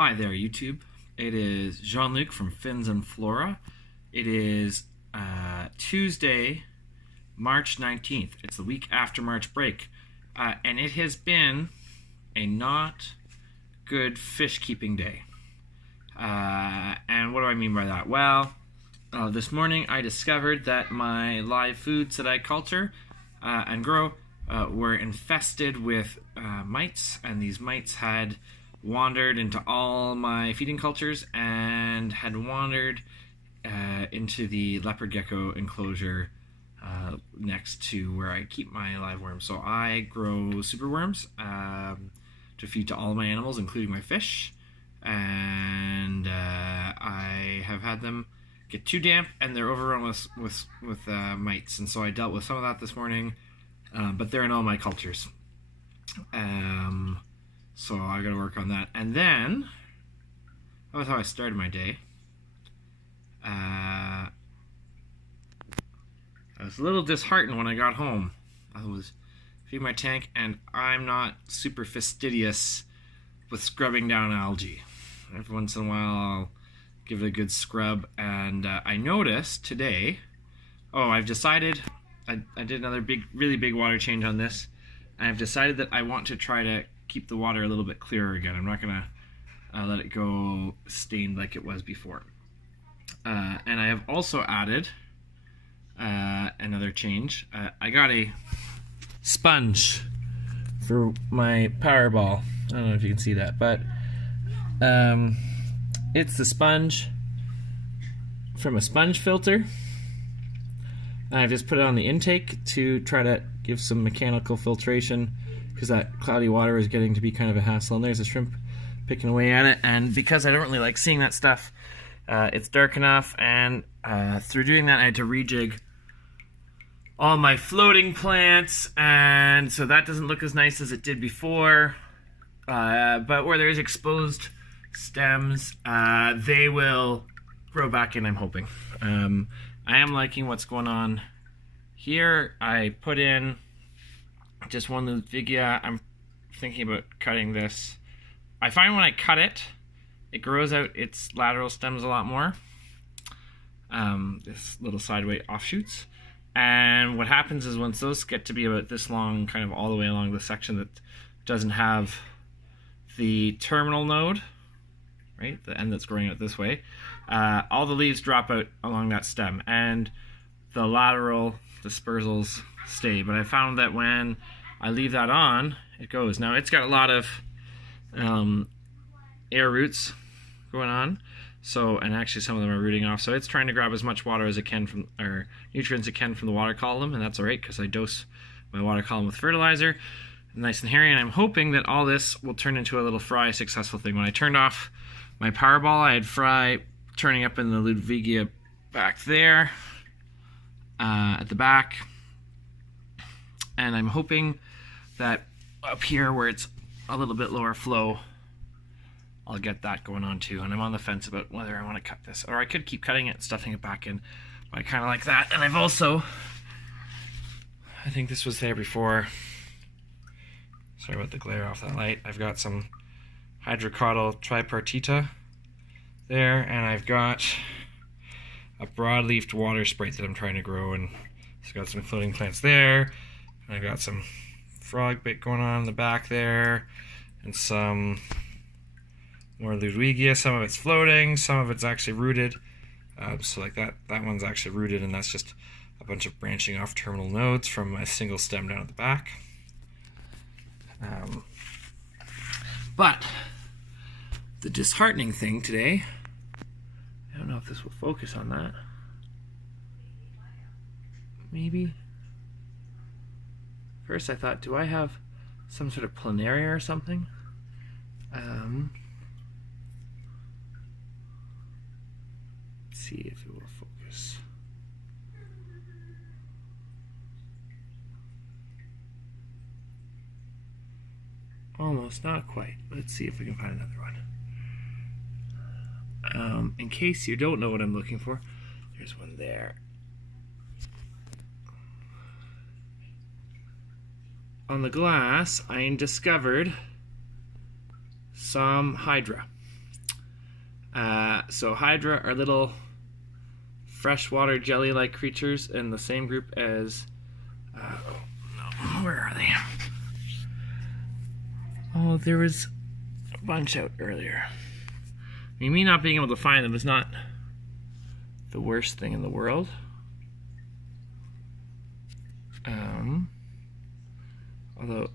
Hi there, YouTube. It is Jean-Luc from Fins and Flora. It is Tuesday, March 19th. It's the week after March break. And it has been a not good fish keeping day. And what do I mean by that? Well, this morning I discovered that my live foods that I culture and grow were infested with mites, and these mites had wandered into all my feeding cultures and had wandered into the leopard gecko enclosure next to where I keep my live worms. So I grow superworms to feed to all of my animals, including my fish, and I have had them get too damp and they're overrun with mites, and so I dealt with some of that this morning, but they're in all my cultures. So I got to work on that. And then that was how I started my day. I was a little disheartened when I got home. I was feeding my tank, and I'm not super fastidious with scrubbing down algae. Every once in a while I'll give it a good scrub, and I noticed today, I've decided, I did another really big water change on this. I've decided that I want to try to keep the water a little bit clearer again. I'm not going to let it go stained like it was before. And I have also added another change. I got a sponge for my power ball. I don't know if you can see that, but it's the sponge from a sponge filter. And I've just put it on the intake to try to give some mechanical filtration, because that cloudy water is getting to be kind of a hassle. And there's a shrimp picking away at it, and because I don't really like seeing that stuff, it's dark enough, and through doing that I had to rejig all my floating plants, and so that doesn't look as nice as it did before, but where there's exposed stems, they will grow back in, I'm hoping. I am liking what's going on here. I put in just one Ludwigia. I'm thinking about cutting this. I find when I cut it, it grows out its lateral stems a lot more. This little sideway offshoots. And what happens is once those get to be about this long, kind of all the way along the section that doesn't have the terminal node, right, the end that's growing out this way, all the leaves drop out along that stem, and the lateral dispersals stay. But I found that when I leave that on, it goes. Now it's got a lot of air roots going on, so, and actually some of them are rooting off, so it's trying to grab as much water as it can from, or nutrients it can from the water column, and that's alright because I dose my water column with fertilizer, nice and hairy, and I'm hoping that all this will turn into a little fry successful thing. When I turned off my power ball, I had fry turning up in the Ludwigia back there, at the back, and I'm hoping that up here where it's a little bit lower flow, I'll get that going on too. And I'm on the fence about whether I want to cut this, or I could keep cutting it and stuffing it back in, but I kind of like that. And I've also, I think this was there before, sorry about the glare off that light, I've got some hydra tripartita there, and I've got a broadleafed water sprite that I'm trying to grow, and it's got some floating plants there, and I've got some frog bait going on in the back there, and some more Ludwigia. Some of it's floating, some of it's actually rooted, so like that one's actually rooted, and that's just a bunch of branching off terminal nodes from a single stem down at the back. But the disheartening thing today, I don't know if this will focus on that. Maybe. First I thought, do I have some sort of planaria or something? Let's see if it will focus. Almost, not quite. Let's see if we can find another one. In case you don't know what I'm looking for, there's one there. On the glass, I discovered some hydra. So hydra are little freshwater jelly-like creatures in the same group as... where are they? Oh, there was a bunch out earlier. I mean, me not being able to find them is not the worst thing in the world. Although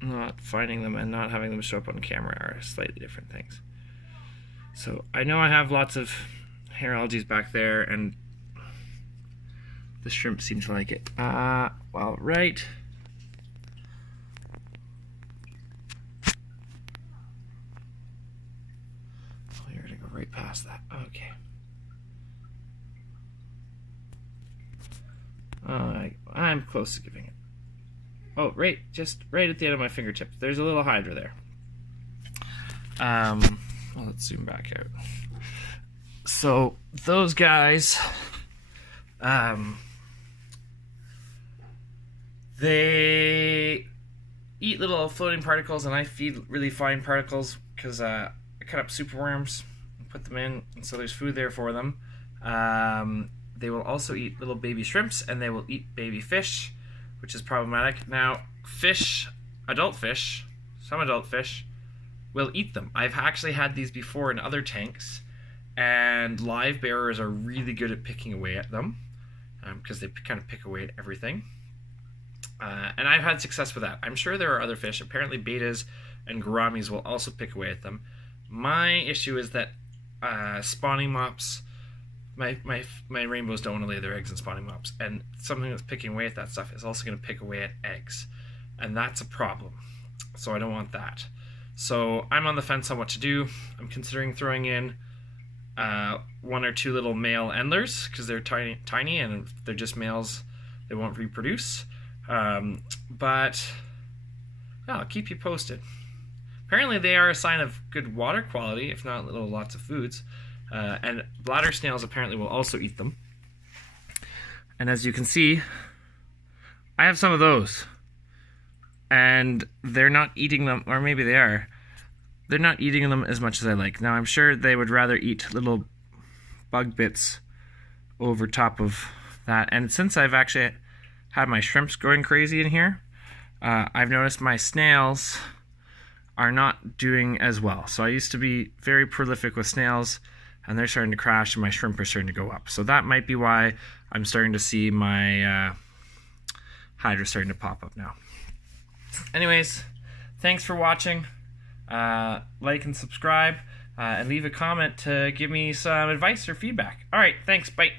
not finding them and not having them show up on camera are slightly different things. So I know I have lots of hair algae back there, and the shrimp seem to like it. Well, right. Oh, you're gonna go right past that. Okay. I'm close to giving it. Oh, right, just right at the end of my fingertip. There's a little hydra there. Well, let's zoom back out. So those guys, they eat little floating particles, and I feed really fine particles because I cut up superworms and put them in, and so there's food there for them. They will also eat little baby shrimps, and they will eat baby fish, which is problematic. Now, fish, some adult fish, will eat them. I've actually had these before in other tanks, and live bearers are really good at picking away at them because they kind of pick away at everything. And I've had success with that. I'm sure there are other fish. Apparently betas and gouramis will also pick away at them. My issue is that spawning mops, my rainbows don't want to lay their eggs in spawning mops, and something that's picking away at that stuff is also going to pick away at eggs, and that's a problem. So I don't want that. So I'm on the fence on what to do. I'm considering throwing in 1 or 2 little male endlers because they're tiny, and if they're just males, they won't reproduce. But yeah, I'll keep you posted. Apparently they are a sign of good water quality, if not lots of foods. And bladder snails apparently will also eat them. And as you can see, I have some of those. And they're not eating them, or maybe they are. They're not eating them as much as I like. Now I'm sure they would rather eat little bug bits over top of that. And since I've actually had my shrimps going crazy in here, I've noticed my snails are not doing as well. So I used to be very prolific with snails, and they're starting to crash, and my shrimp are starting to go up. So that might be why I'm starting to see my hydra starting to pop up now. Anyways, thanks for watching. Like and subscribe, and leave a comment to give me some advice or feedback. All right, thanks, bye.